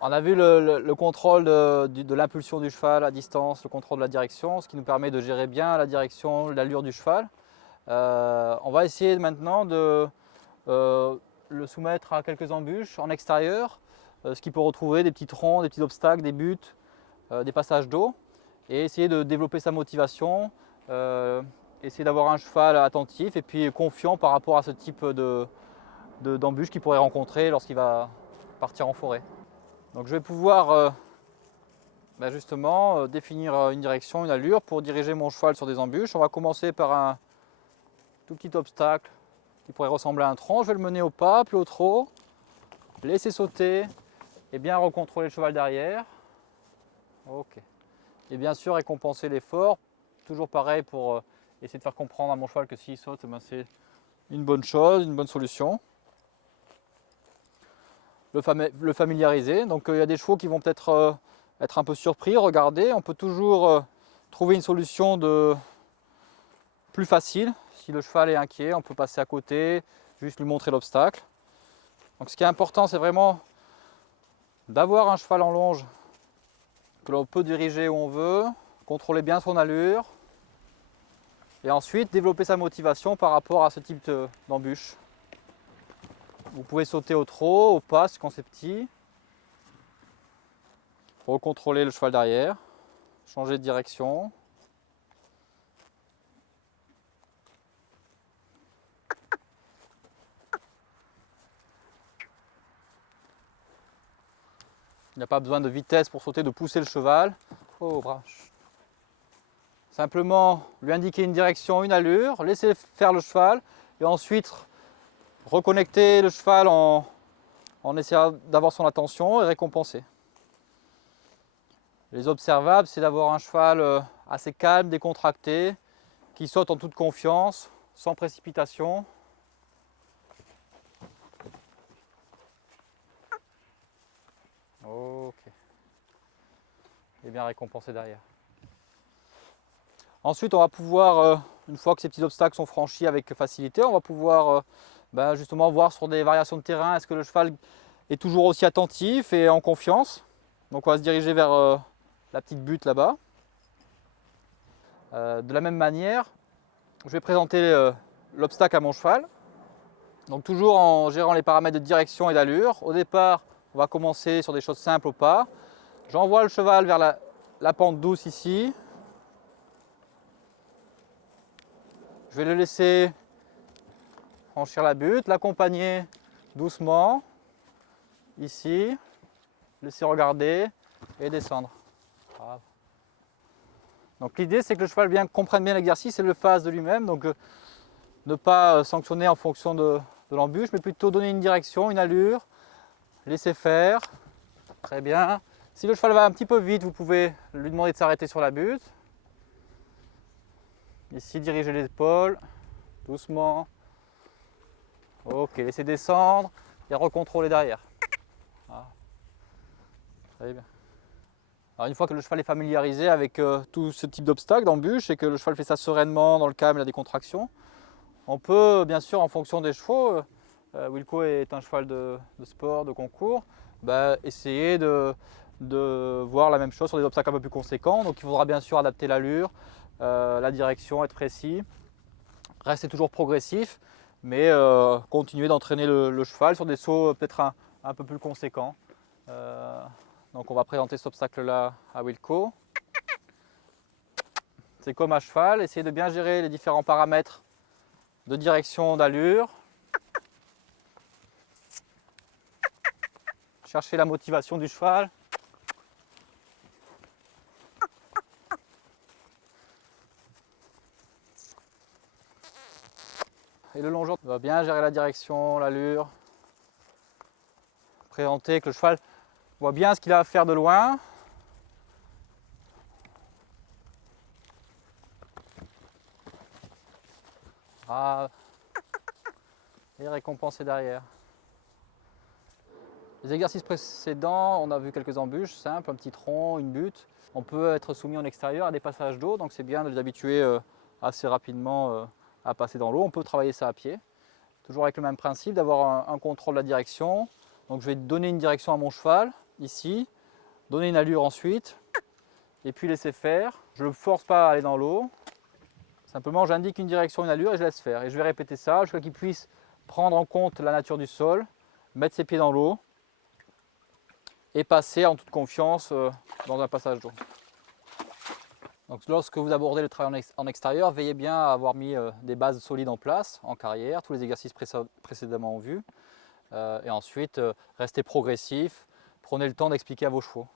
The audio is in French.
On a vu le contrôle de l'impulsion du cheval à distance, le contrôle de la direction, ce qui nous permet de gérer bien la direction, l'allure du cheval. On va essayer maintenant de le soumettre à quelques embûches en extérieur, ce qui peut retrouver des petits troncs, des petits obstacles, des buttes, des passages d'eau, et essayer de développer sa motivation, essayer d'avoir un cheval attentif et puis confiant par rapport à ce type d'embûches qu'il pourrait rencontrer lorsqu'il va partir en forêt. Donc je vais pouvoir justement définir une direction, une allure pour diriger mon cheval sur des embûches. On va commencer par un tout petit obstacle qui pourrait ressembler à un tronc. Je vais le mener au pas, puis au trot, laisser sauter et bien recontrôler le cheval derrière. Ok. Et bien sûr récompenser l'effort. Toujours pareil pour essayer de faire comprendre à mon cheval que s'il saute, c'est une bonne chose, une bonne solution. Le familiariser. Donc il y a des chevaux qui vont peut-être être un peu surpris, regarder. On peut toujours trouver une solution plus facile. Si le cheval est inquiet, on peut passer à côté, juste lui montrer l'obstacle. Donc ce qui est important, c'est vraiment d'avoir un cheval en longe que l'on peut diriger où on veut, contrôler bien son allure et ensuite développer sa motivation par rapport à ce type d'embûche. Vous pouvez sauter au trot, au pas quand c'est petit, pour contrôler le cheval derrière, changer de direction. Il n'y a pas besoin de vitesse pour sauter, de pousser le cheval. Oh, brache. Simplement lui indiquer une direction, une allure, laisser faire le cheval et ensuite reconnecter le cheval en essayant d'avoir son attention et récompenser. Les observables, c'est d'avoir un cheval assez calme, décontracté, qui saute en toute confiance, sans précipitation. Ok. Et bien récompensé derrière. Ensuite, on va pouvoir, une fois que ces petits obstacles sont franchis avec facilité, on va pouvoir justement voir sur des variations de terrain, est-ce que le cheval est toujours aussi attentif et en confiance. Donc on va se diriger vers la petite butte là-bas. De la même manière, je vais présenter l'obstacle à mon cheval. Donc toujours en gérant les paramètres de direction et d'allure. Au départ, on va commencer sur des choses simples au pas. J'envoie le cheval vers la pente douce ici. Je vais le laisser franchir la butte, l'accompagner doucement, ici, laisser regarder et descendre. Voilà. Donc l'idée c'est que le cheval comprenne bien l'exercice et le fasse de lui-même. Donc ne pas sanctionner en fonction de l'embûche, mais plutôt donner une direction, une allure, laisser faire. Très bien. Si le cheval va un petit peu vite, vous pouvez lui demander de s'arrêter sur la butte. Ici, diriger les épaules, doucement. Ok, laissez descendre et recontrôler derrière. Voilà. Très bien. Alors une fois que le cheval est familiarisé avec tout ce type d'obstacles, d'embûches, et que le cheval fait ça sereinement, dans le calme et la décontraction, on peut, bien sûr, en fonction des chevaux, Wilco est un cheval de sport, de concours, essayer de voir la même chose sur des obstacles un peu plus conséquents. Donc il faudra bien sûr adapter l'allure, la direction, être précis, rester toujours progressif, mais continuer d'entraîner le cheval sur des sauts peut-être un peu plus conséquents. Donc on va présenter cet obstacle-là à Wilco. C'est comme à cheval, essayer de bien gérer les différents paramètres de direction, d'allure. Chercher la motivation du cheval. Et le longeur va bien gérer la direction, l'allure. Présenter que le cheval voit bien ce qu'il a à faire de loin. Ah. Et récompenser derrière. Les exercices précédents, on a vu quelques embûches simples, un petit tronc, une butte. On peut être soumis en extérieur à des passages d'eau, donc c'est bien de les habituer assez rapidement à passer dans l'eau. On peut travailler ça à pied, toujours avec le même principe d'avoir un contrôle de la direction. Donc je vais donner une direction à mon cheval, ici, donner une allure ensuite, et puis laisser faire. Je ne force pas à aller dans l'eau, simplement j'indique une direction, une allure et je laisse faire. Et je vais répéter ça jusqu'à qu'il puisse prendre en compte la nature du sol, mettre ses pieds dans l'eau et passer en toute confiance dans un passage d'eau. Donc lorsque vous abordez le travail en extérieur, veillez bien à avoir mis des bases solides en place, en carrière, tous les exercices précédemment vus. Et ensuite, restez progressif, prenez le temps d'expliquer à vos chevaux.